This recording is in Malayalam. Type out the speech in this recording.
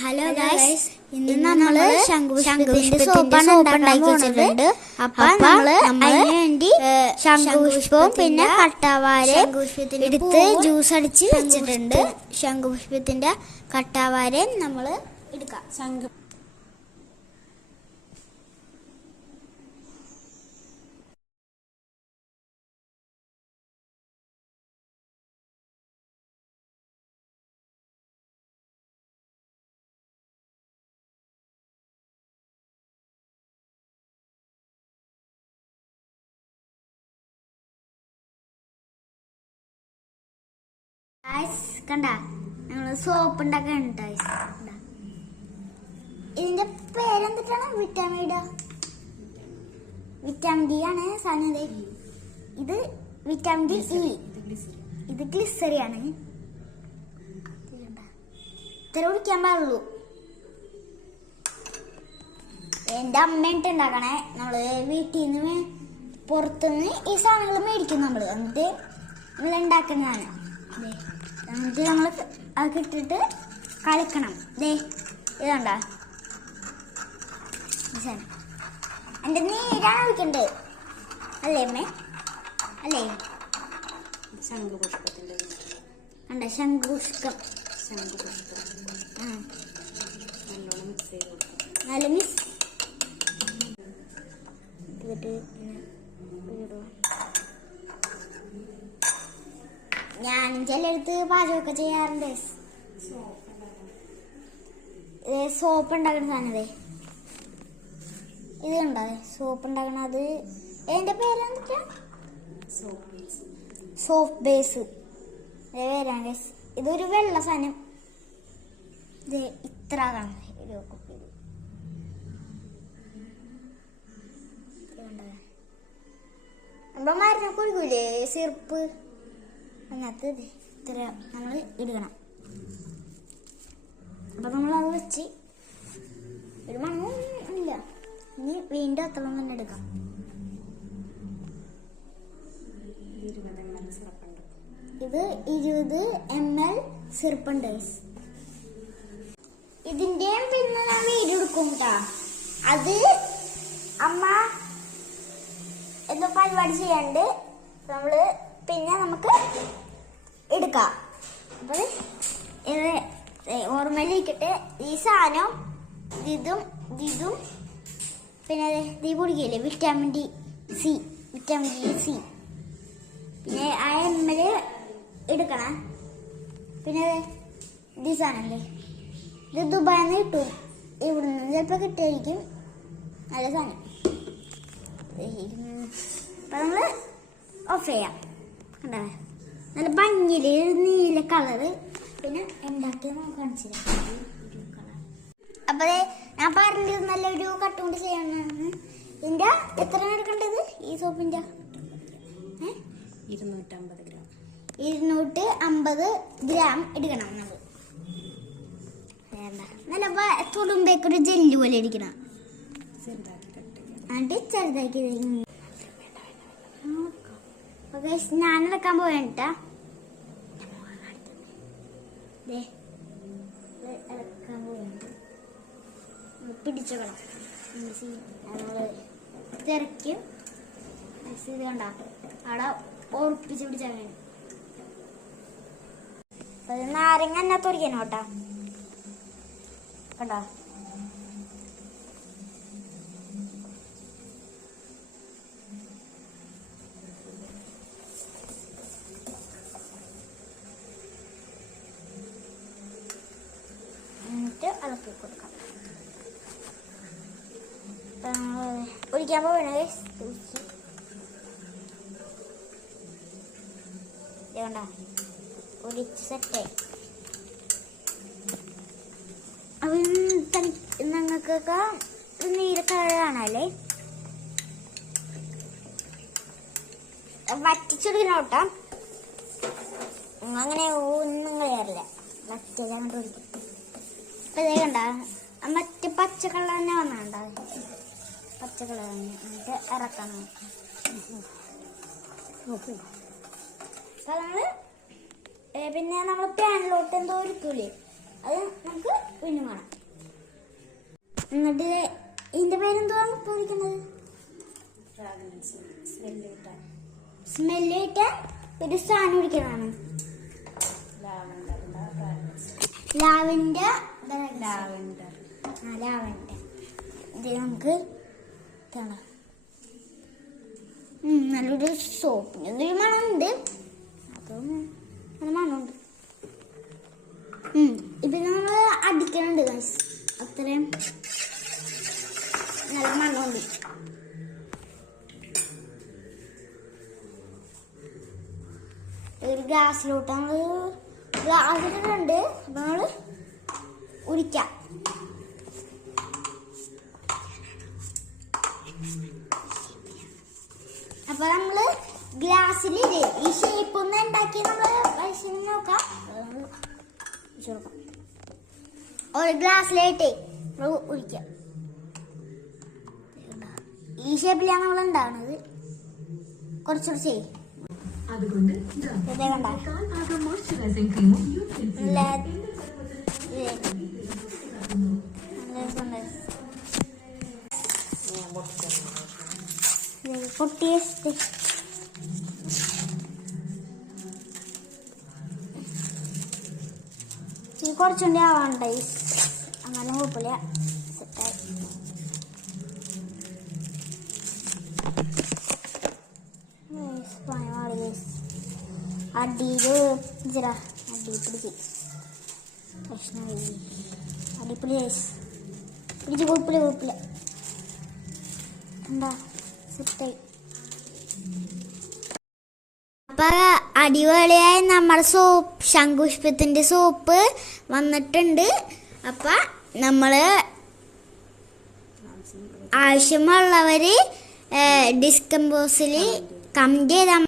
ഹലോ ഗൈസ് ഇന്ന് നമ്മൾ ശംഖുപുഷ്പത്തിന്റെ സോപ്പാണ് ഉണ്ടാക്കി വെച്ചിട്ടുണ്ട് അപ്പൊ നമ്മൾ അതിന് വേണ്ടി ശംഖുപുഷ്പവും പിന്നെ കട്ടാവാരെ എടുത്ത് ജ്യൂസ് അടിച്ച് വെച്ചിട്ടുണ്ട്. ശംഖുപുഷ്പത്തിന്റെ കട്ടാവാരെ നമ്മൾ എടുക്കാം. ശംഖു ഗൈസ് കണ്ട? ഞങ്ങൾ സോപ്പ് ഉണ്ടാക്കാൻ ഇതിന്റെ പേരെന്തിട്ടാണ്? വിറ്റാമിൻ വിറ്റാമിൻ ഡി ആണ് സാധനം. ഇത്. വിറ്റാമിൻ ഡി ഇ ഇത് ഗ്ലിസറിയാണ് ഇത്ര കുടിക്കാൻ പാടുള്ളൂ. എന്റെ അമ്മയിട്ട് ഉണ്ടാക്കണേ നമ്മൾ വീട്ടിൽ നിന്ന് പുറത്തുനിന്ന് ഈ സാധനങ്ങൾ മേടിക്കും നമ്മൾ. എന്നിട്ട് നമ്മൾ ഉണ്ടാക്കുന്നതാണ് എന്നിട്ട് നമ്മൾ കിട്ടിട്ട് ഇട്ടിട്ട് കളിക്കണം. ദേ ഇതുണ്ട എന്റെ ഇടാൻ ഒഴിക്കണ്ടേ അല്ലേ അമ്മേ? അല്ലേ? ശംഖുപുഷ്പത്തിന്റെ കണ്ട? ശംഖുപുഷ്പം. ആ. നല്ലോണം മിക്സ് ചെയ്ത് കൊടുക്കാം നല്ല മിസ് ഞാൻ ചിലടുത്ത് പാചകമൊക്കെ ചെയ്യാറുണ്ട്. ഇത് സോപ്പ് ഉണ്ടാക്കുന്ന സാധനതേ ഇത്. കണ്ടോ? സോപ്പ് ഉണ്ടാക്കണ അത് എന്റെ പേരെന്താ? Soap base. guys. ഇതൊരു വെള്ള സാധനം. ഇത് ഇത്ര കാണും. കുപ്പിയിൽ അപ്പൊ മരുന്ന് കുഴിക്കൂലേ സിറപ്പ് അതിനകത്ത് ഇത്ര നമ്മൾ ഇടണം. അപ്പം നമ്മൾ അത് വെച്ച് ഒരു മണവും ഇല്ല. ഇനി വീണ്ടും അത്തളം തന്നെ എടുക്കാം. ഇത് ഇരുപത് എം എൽ സിറപ്പുണ്ട് ഇതിന്റെയും പിന്നെ വീഡിയോ എടുക്കും ട്ടാ. അത് അമ്മ എന്തോ പരിപാടി ചെയ്യാണ്ട് നമ്മൾ പിന്നെ നമുക്ക് എടുക്കാം. അപ്പോൾ ഇത് ഓർമ്മയിലിരിക്കട്ടെ. ഈ സാധനം ഇതും ഇതും പിന്നെ ദേ കുടിക്കില്ലേ vitamin D C vitamin D C പിന്നെ ആ എമ്മൽ എടുക്കണം. പിന്നെ ഇത് സാധനമല്ലേ ഇത് ദുബായിൽ നിന്ന് കിട്ടും. നിന്ന് ചിലപ്പോൾ കിട്ടിയായിരിക്കും നല്ല സാധനം. അപ്പം നമ്മൾ ഓഫ് ചെയ്യാം. കണ്ടോ? നല്ല ഭംഗിയിൽ നീല കളറ്. പിന്നെ ഉണ്ടാക്കിയത് നമുക്ക് കാണിച്ചു അപ്പൊ ഞാൻ പറഞ്ഞിരുന്നു നല്ലൊരു കട്ടുകൊണ്ട് ചെയ്യണമെന്ന് ഇതിന്റെ എത്ര എടുക്കേണ്ടത്? ഈ സോപ്പിന്റെ ഇരുന്നൂറ്റമ്പത് ഗ്രാം. ഇരുന്നൂറ്റി അമ്പത് ഗ്രാം എടുക്കണം നമ്മൾ. നല്ല തുടുമ്പേക്കൊരു ജെല്ലു പോലെ ഇരിക്കണം. എന്നിട്ട് ചെറുതാക്കി ഞാൻ നടക്കാൻ പോയിട്ടാ അവിടെ ഉറപ്പിച്ച് പിടിച്ചാൽ നാരങ്ങ എന്നാ കേട്ടാ. കണ്ടോ എന്നിട്ട് ഇളക്കി കൊടുക്കാം. ഒഴിക്കാൻ പോകണേ വേണ്ട ഒഴിച്ച് സെറ്റായി അപ്പൊ അങ്ങനെ ഒന്നും കളയാറില്ല വറ്റിച്ചു അപ്പൊ ഇതേ കണ്ട. മറ്റേ പച്ച കളർ തന്നെ വന്നാണ്ട? പച്ച കളർ തന്നെ എന്നിട്ട് ഇറക്കണം. അപ്പൊ നമ്മൾ പിന്നെ നമ്മൾ പാനിലോട്ട് എന്തോ ഒരുക്കൂലേ? അത് നമുക്ക് വീണ്ടും കാണാം എന്നിട്ട് ഇതിന്റെ പേരെന്തുവാണ് ഫ്രാഗ്രൻസ് സ്മെല്ല് കിട്ടാൻ ഒരു സാധനം പിടിക്കുന്നതാണ് ലാവണ്ടറിന്റെ ആ ഇത് നമുക്ക് നല്ലൊരു സോപ്പിന് എന്തൊരു മണമുണ്ട്. അതും നല്ല മണമുണ്ട്. ഇത് നമ്മൾ അടിക്കണുണ്ട് ഗൈസ് അത്രയും നല്ല മണമുണ്ട്. ഒരു ഗ്ലാസ്സിലോട്ട് നമ്മൾ ഗ്ലാസ്സിലുണ്ട് അപ്പം നമ്മൾ ഉരിക്കാം അപ്പൊ നമ്മൾ ഗ്ലാസ്സിൽ ഈ ഷേപ്പ് ഒന്ന് ഉണ്ടാക്കി നമ്മൾ പരിശീലനം നോക്കാം. ഒരു ഗ്ലാസ്സിലായിട്ടേ ഒഴിക്കാം ഈ ഷേപ്പിലാണ് നമ്മൾ ഉണ്ടാവുന്നത് കുറച്ച് കുറച്ചേ അതുകൊണ്ട് ഇത് പൊട്ടിയ ഈ ഇത് കുറച്ചുകൂടി ആവാണ്ട് അങ്ങനെ കുഴപ്പമില്ല സെറ്റായി അടിയിൽ ഇച്ചിരാ അടി പിടിച്ച് പ്രശ്നം അടിപ്പിടി പിടിച്ച് കുഴപ്പമില്ല കുഴപ്പമില്ല. എന്താ? സെറ്റായി അപ്പൊ അടിപൊളിയായി നമ്മുടെ സൂപ്പ് ശംഖുഷ്പത്തിന്റെ സൂപ്പ് വന്നിട്ടുണ്ട്. അപ്പ നമ്മൾ ആവശ്യമുള്ളവര് ഡിസ്കമ്പോസിൽ കമന്റ് ചെയ്താൽ